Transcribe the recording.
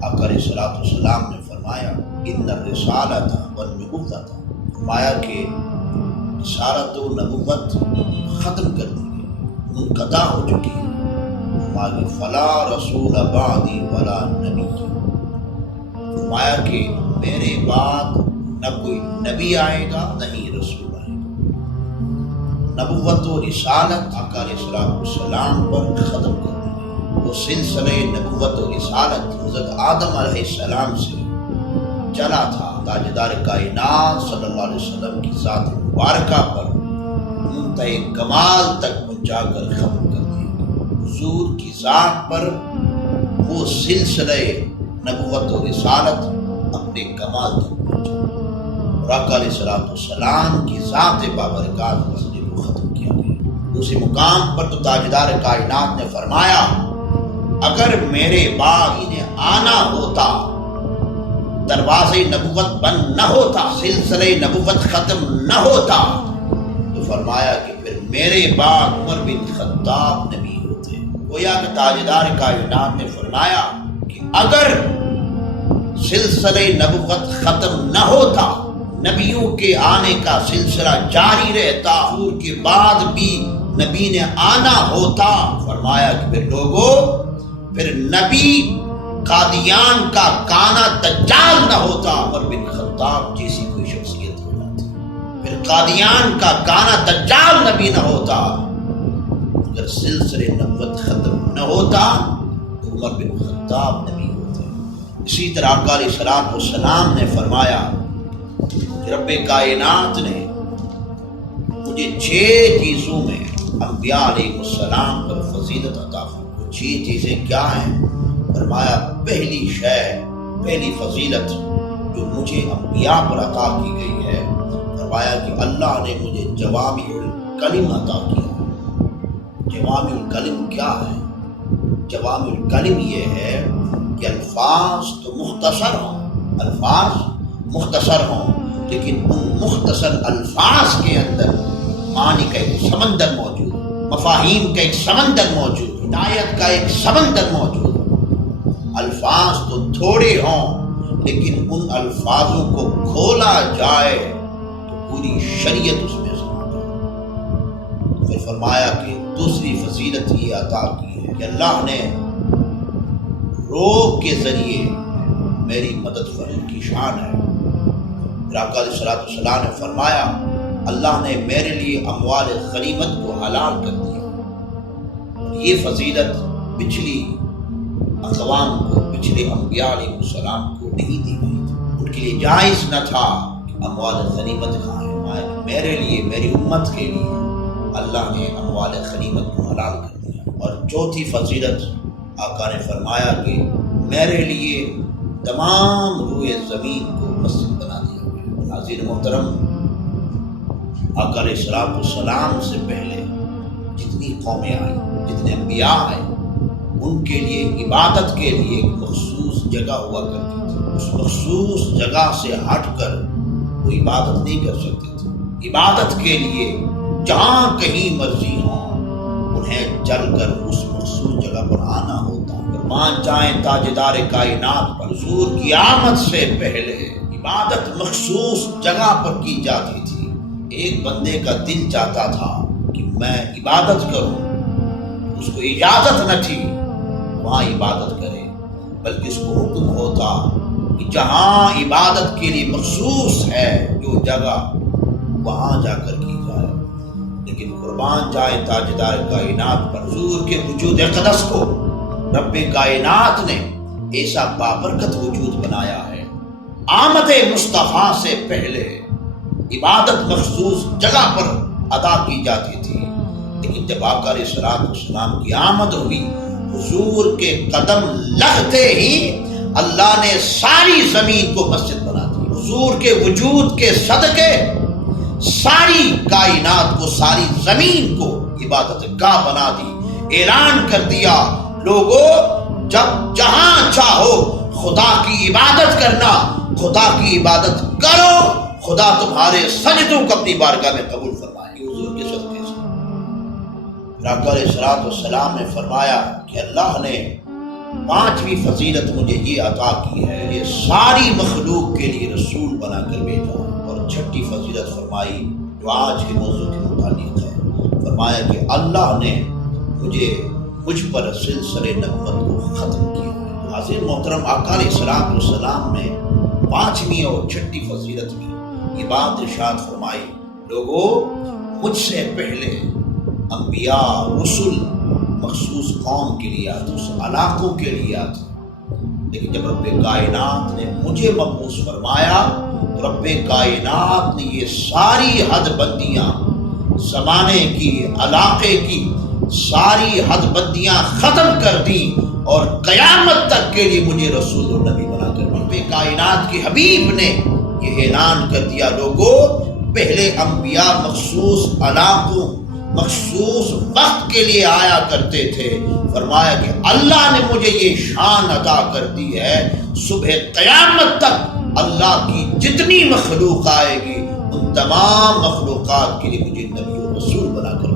آقا علیہ الصلوۃ والسلام نے فرمایا ان الرسالۃ والنبوۃ، فرمایا کہ رسالت و نبوت ختم کر دی گئی، منقطع ہو چکی ہے۔ فرمایا فلا رسول بعدی ولا نبی، فرمایا کہ میرے بعد نہ کوئی نبی آئے گا نہ ہی رسول آئے گا۔ نبوت و رسالت آقا علیہ الصلوۃ والسلام پر ختم کر دی گئی۔ وہ سلسلہ نبوت و رسالت حضرت آدم علیہ السلام سے چلا تھا، تاجدار کائنات صلی اللہ علیہ وسلم کی ذات مبارکہ پر منتہی کمال تک پہنچا کر ختم کر دیا۔ حضور کی ذات پر وہ سلسلہ نبوت و رسالت اپنے کمال تک پہنچا، اور آقا علیہ الصلوۃ والسلام کی ذات بابرکات مسئلے کو ختم کیا گیا۔ دوسرے مقام پر تو تاجدار کائنات نے فرمایا اگر میرے بعد انہیں آنا ہوتا، دروازے نبوت بند نہ ہوتا، سلسلہ نبوت ختم نہ ہوتا، تو فرمایا کہ پھر میرے بعد عمر بن خطاب نبی ہوتے۔ گویا کہ تاجدار کائنات نے فرمایا کہ اگر سلسلہ نبوت ختم نہ ہوتا، نبیوں کے آنے کا سلسلہ جاری رہتا، حضور کے بعد بھی نبی نے آنا ہوتا، فرمایا کہ پھر لوگوں، پھر نبی قادیان کا کانا دجال نہ ہوتا، عمر بن خطاب جیسی کوئی شخصیت ہو جاتی۔ پھر قادیان کا کانا دجال نبی نہ ہوتا، اگر سلسلہ نبوت ختم نہ ہوتا تو عمر بن خطاب نبی ہوتے۔ اسی طرح آقا علیہ الصلوۃ والسلام نے فرمایا کہ رب کائنات نے مجھے 6 چیزوں میں انبیاء علیہ السلام پر فضیلت عطا فرمائی۔ 6 چیزیں کیا ہیں؟ فرمایا پہلی فضیلت جو مجھے انبیاء پر عطا کی گئی ہے، فرمایا کہ اللہ نے مجھے جوامع الکلم عطا کیا۔ جوامع الکلم کیا ہے؟ جوامع الکلم یہ ہے کہ الفاظ تو مختصر ہوں، لیکن ان مختصر الفاظ کے اندر معنی کا ایک سمندر موجود، مفاہیم کا ایک سمندر موجود، ہدایت کا ایک سمندر موجود۔ الفاظ تو تھوڑے ہوں لیکن ان الفاظوں کو کھولا جائے تو پوری شریعت اس میں سما جائے۔ پھر فرمایا کہ دوسری فضیلت یہ عطا کی ہے کہ اللہ نے روح کے ذریعے میری مدد فرمائی کی شان ہے۔ پھر آقا علیہ الصلوۃ والسلام نے فرمایا اللہ نے میرے لیے اموال غنیمت کو حلال کر دیا۔ یہ فضیلت پچھلی اقوام کو، پچھلے انبیاء علیہ السلام کو نہیں دی گئی تھی، ان کے لیے جائز نہ تھا کہ اموال غنیمت کھائیں۔ میرے لیے، میری امت کے لیے اللہ نے اموال غنیمت کو حلال کر دیا۔ اور چوتھی فضیلت آقا نے فرمایا کہ میرے لیے تمام روئے زمین کو مسجد بنا دیا گیا۔ حاضر محترم، آقا علیہ الصلوۃ والسلام سے پہلے جتنی قومیں آئیں، جتنے انبیاء آئے، ان کے لیے عبادت کے لیے ایک مخصوص جگہ ہوا کرتی تھی۔ اس مخصوص جگہ سے ہٹ کر وہ عبادت نہیں کر سکتے تھے۔ عبادت کے لیے جہاں کہیں مرضی ہو انہیں چل کر اس مخصوص جگہ پر آنا ہوتا۔ قربان جائیں تاجدار کائنات پر، حضور کی آمد سے پہلے عبادت مخصوص جگہ پر کی جاتی تھی۔ ایک بندے کا دل چاہتا تھا کہ میں عبادت کروں، اس کو اجازت نہ تھی وہاں عبادت کرے، بلکہ اس کو حکم ہوتا کہ جہاں عبادت کے لیے مخصوص ہے جو جگہ، وہاں جا کر کی جائے۔ لیکن قربان جائے تاجدار کائنات پر، حضور کے وجود اقدس کو رب کائنات نے ایسا بابرکت وجود بنایا ہے۔ آمد مصطفیٰ سے پہلے عبادت مخصوص جگہ پر ادا کی جاتی تھی، لیکن جب آقا علیہ الصلوۃ والسلام کی آمد ہوئی، حضور کے قدم لگتے ہی اللہ نے ساری زمین کو مسجد بنا دی۔ حضور کے وجود کے صدقے ساری کائنات کو، ساری زمین کو عبادت گاہ بنا دی۔ اعلان کر دیا لوگوں جب جہاں چاہو خدا کی عبادت کرنا، خدا کی عبادت کرو، خدا تمہارے سجدوں کو اپنی بارگاہ میں قبول فرمائے گی حضور کے صدقے سے۔ آقا علیہ الصلوۃ والسلام نے فرمایا کہ اللہ نے پانچویں فضیلت مجھے یہ عطا کی ہے، یہ ساری مخلوق کے لیے رسول بنا کر بھیجا۔ اور چھٹی فضیلت فرمائی جو آج کے موضوع کے متعلق ہے، فرمایا کہ اللہ نے مجھ پر سلسلے نبوت کو ختم کیا۔ حاضر محترم آقا علیہ الصلوۃ والسلام نے پانچویں اور چھٹی فضیلت میں یہ بات ارشاد فرمائی، لوگوں مجھ سے پہلے انبیاء رسل مخصوص قوم کے لیے آتے، اس علاقوں کے لیے آتے، لیکن جب رب کائنات نے مجھے مبعوث فرمایا تو رب کائنات نے یہ ساری حد بندیاں، زمانے کی، علاقے کی ساری حد بندیاں ختم کر دی اور قیامت تک کے لیے مجھے رسول و نبی بنا کر رب کائنات کے حبیب نے یہ اعلان کر دیا، لوگوں پہلے انبیاء مخصوص علاقوں، مخصوص وقت کے لیے آیا کرتے تھے، فرمایا کہ اللہ نے مجھے یہ شان عطا کر دی ہے، صبح قیامت تک اللہ کی جتنی مخلوق آئے گی ان تمام مخلوقات کے لیے مجھے نبی و رسول بنا کر